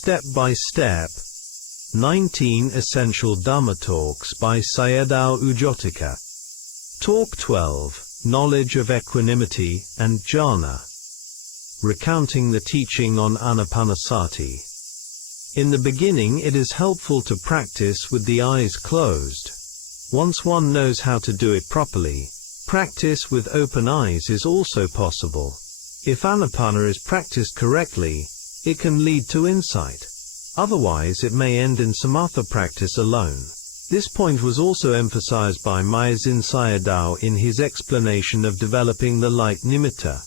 Step by Step, 19 Essential Dhamma Talks by Sayadaw Jotika. Talk 12, Knowledge of Equanimity and Jhāna. Recounting the teaching on Anapanasati. In the beginning it is helpful to practice with the eyes closed. Once one knows how to do it properly, practice with open eyes is also possible. If Anapana is practiced correctly, it can lead to insight. Otherwise it may end in samatha practice alone. This point was also emphasized by Maizin Sayadaw in his explanation of developing the light nimitta.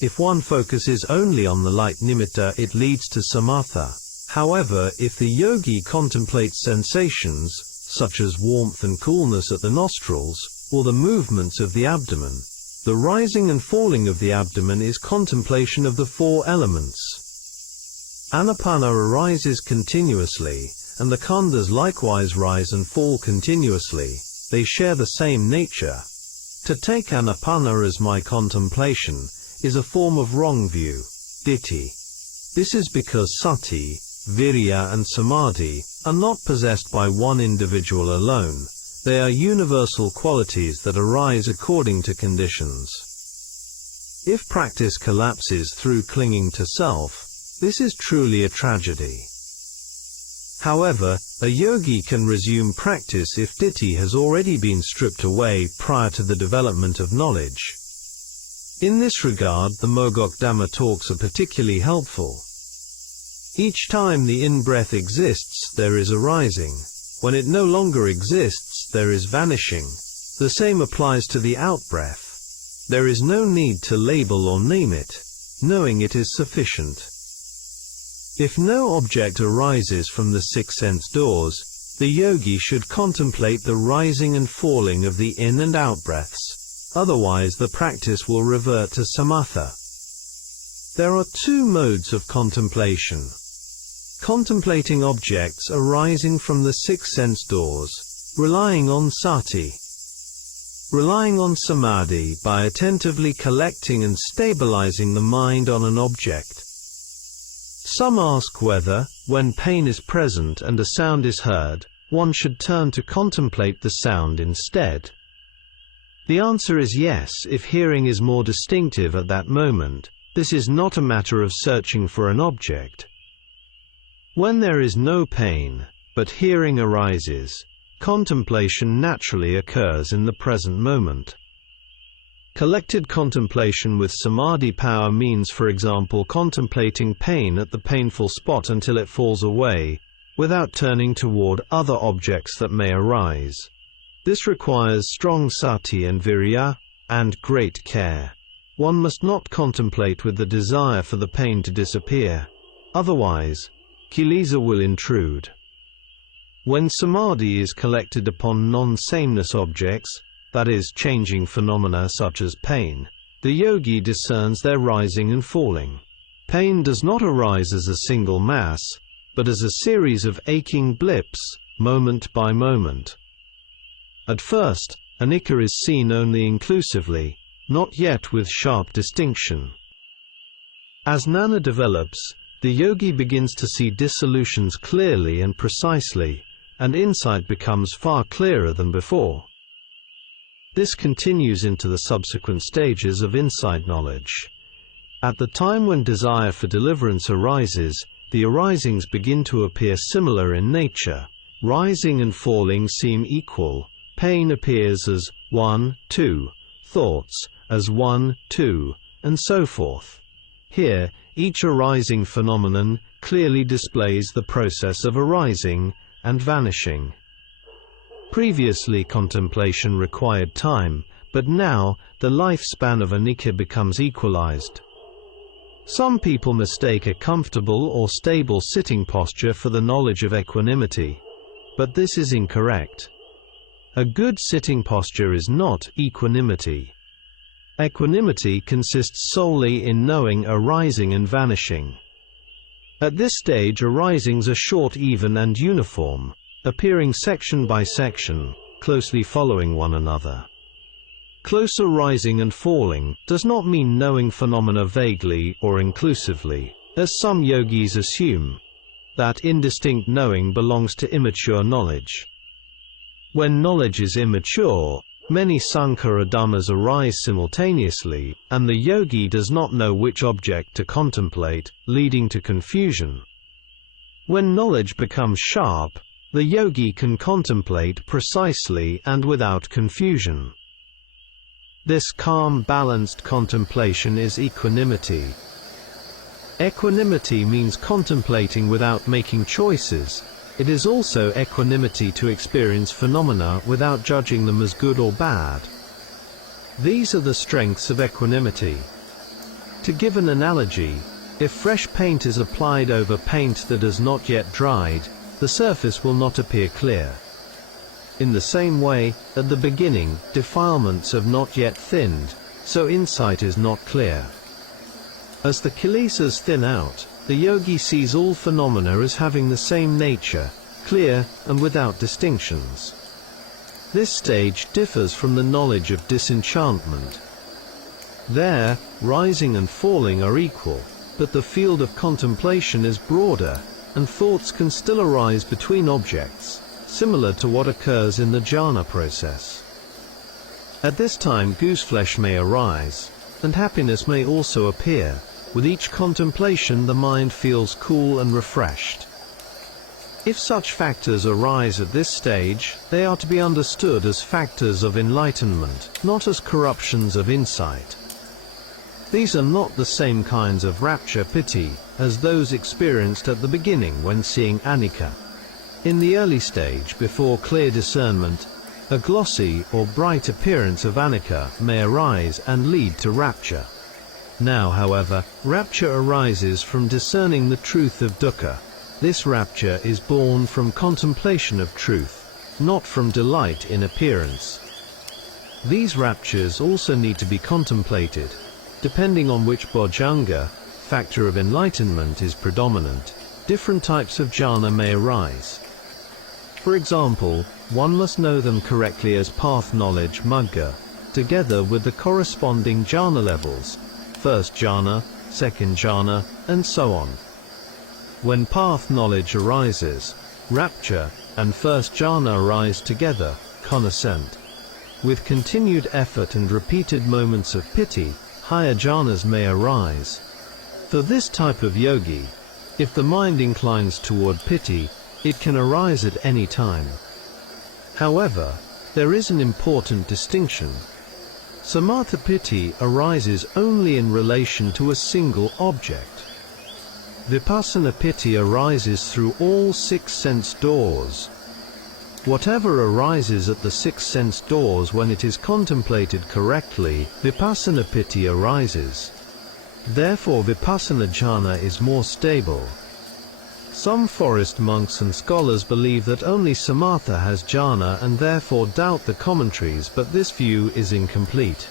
If one focuses only on the light nimitta, it leads to samatha. However, if the yogi contemplates sensations, such as warmth and coolness at the nostrils, or the movements of the abdomen, the rising and falling of the abdomen is contemplation of the four elements. Anapana arises continuously, and the khandhas likewise rise and fall continuously. They share the same nature. To take Anapana as my contemplation is a form of wrong view, ditthi. This is because sati, virya and samadhi are not possessed by one individual alone. They are universal qualities that arise according to conditions. If practice collapses through clinging to self, this is truly a tragedy. However, a yogi can resume practice if ditthi has already been stripped away prior to the development of knowledge. In this regard, the Mogok Dhamma talks are particularly helpful. Each time the in-breath exists, there is a rising. When it no longer exists, there is vanishing. The same applies to the out-breath. There is no need to label or name it. Knowing it is sufficient. If no object arises from the six sense doors, the yogi should contemplate the rising and falling of the in and out breaths. Otherwise the practice will revert to samatha. There are two modes of contemplation. Contemplating objects arising from the six sense doors, relying on sati. Relying on samadhi by attentively collecting and stabilizing the mind on an object. Some ask whether, when pain is present and a sound is heard, one should turn to contemplate the sound instead. The answer is yes, if hearing is more distinctive at that moment. This is not a matter of searching for an object. When there is no pain, but hearing arises, contemplation naturally occurs in the present moment. Collected contemplation with samadhi power means, for example, contemplating pain at the painful spot until it falls away, without turning toward other objects that may arise. This requires strong sati and virya, and great care. One must not contemplate with the desire for the pain to disappear. Otherwise, kilesa will intrude. When samadhi is collected upon non-sameness objects, that is, changing phenomena such as pain, the yogi discerns their rising and falling. Pain does not arise as a single mass, but as a series of aching blips, moment by moment. At first, anicca is seen only inclusively, not yet with sharp distinction. As jnana develops, the yogi begins to see dissolutions clearly and precisely, and insight becomes far clearer than before. This continues into the subsequent stages of insight knowledge. At the time when desire for deliverance arises, the arisings begin to appear similar in nature. Rising and falling seem equal. Pain appears as 1, 2, thoughts as 1, 2, and so forth. Here, each arising phenomenon clearly displays the process of arising and vanishing. Previously contemplation required time, but now the lifespan of anicca becomes equalized. Some people mistake a comfortable or stable sitting posture for the knowledge of equanimity, but this is incorrect. A good sitting posture is not equanimity. Equanimity consists solely in knowing arising and vanishing. At this stage arisings are short, even and uniform, appearing section by section, closely following one another. Closer rising and falling does not mean knowing phenomena vaguely or inclusively, as some yogis assume. that indistinct knowing belongs to immature knowledge. When knowledge is immature, many sankhara dhammas arise simultaneously, and the yogi does not know which object to contemplate, leading to confusion. When knowledge becomes sharp, the yogi can contemplate precisely and without confusion. This calm, balanced contemplation is equanimity. Equanimity means contemplating without making choices. It is also equanimity to experience phenomena without judging them as good or bad. These are the strengths of equanimity. To give an analogy, if fresh paint is applied over paint that has not yet dried, the surface will not appear clear. In the same way, at the beginning, defilements have not yet thinned, so insight is not clear. As the kilesas thin out, the yogi sees all phenomena as having the same nature, clear, and without distinctions. This stage differs from the knowledge of disenchantment. There, rising and falling are equal, but the field of contemplation is broader, and thoughts can still arise between objects, similar to what occurs in the jhana process. At this time gooseflesh may arise, and happiness may also appear. With each contemplation the mind feels cool and refreshed. If such factors arise at this stage, they are to be understood as factors of enlightenment, not as corruptions of insight. These are not the same kinds of rapture piti as those experienced at the beginning when seeing anicca. In the early stage, before clear discernment, a glossy or bright appearance of anicca may arise and lead to rapture. Now, however, rapture arises from discerning the truth of dukkha. This rapture is born from contemplation of truth, not from delight in appearance. These raptures also need to be contemplated. Depending on which bojjhanga, factor of enlightenment, is predominant, different types of jhana may arise. For example, one must know them correctly as path knowledge magga, together with the corresponding jhana levels, first jhana, second jhana, and so on. When path knowledge arises, rapture and first jhana arise together, connascent. With continued effort and repeated moments of piti, higher jhanas may arise. For this type of yogi, if the mind inclines toward piti, it can arise at any time. However, there is an important distinction. Samatha piti arises only in relation to a single object. Vipassana piti arises through all 6 sense doors. Whatever arises at the 6 sense doors when it is contemplated correctly, vipassana piti arises. Therefore vipassana jhana is more stable. Some forest monks and scholars believe that only samatha has jhana and therefore doubt the commentaries, but this view is incomplete.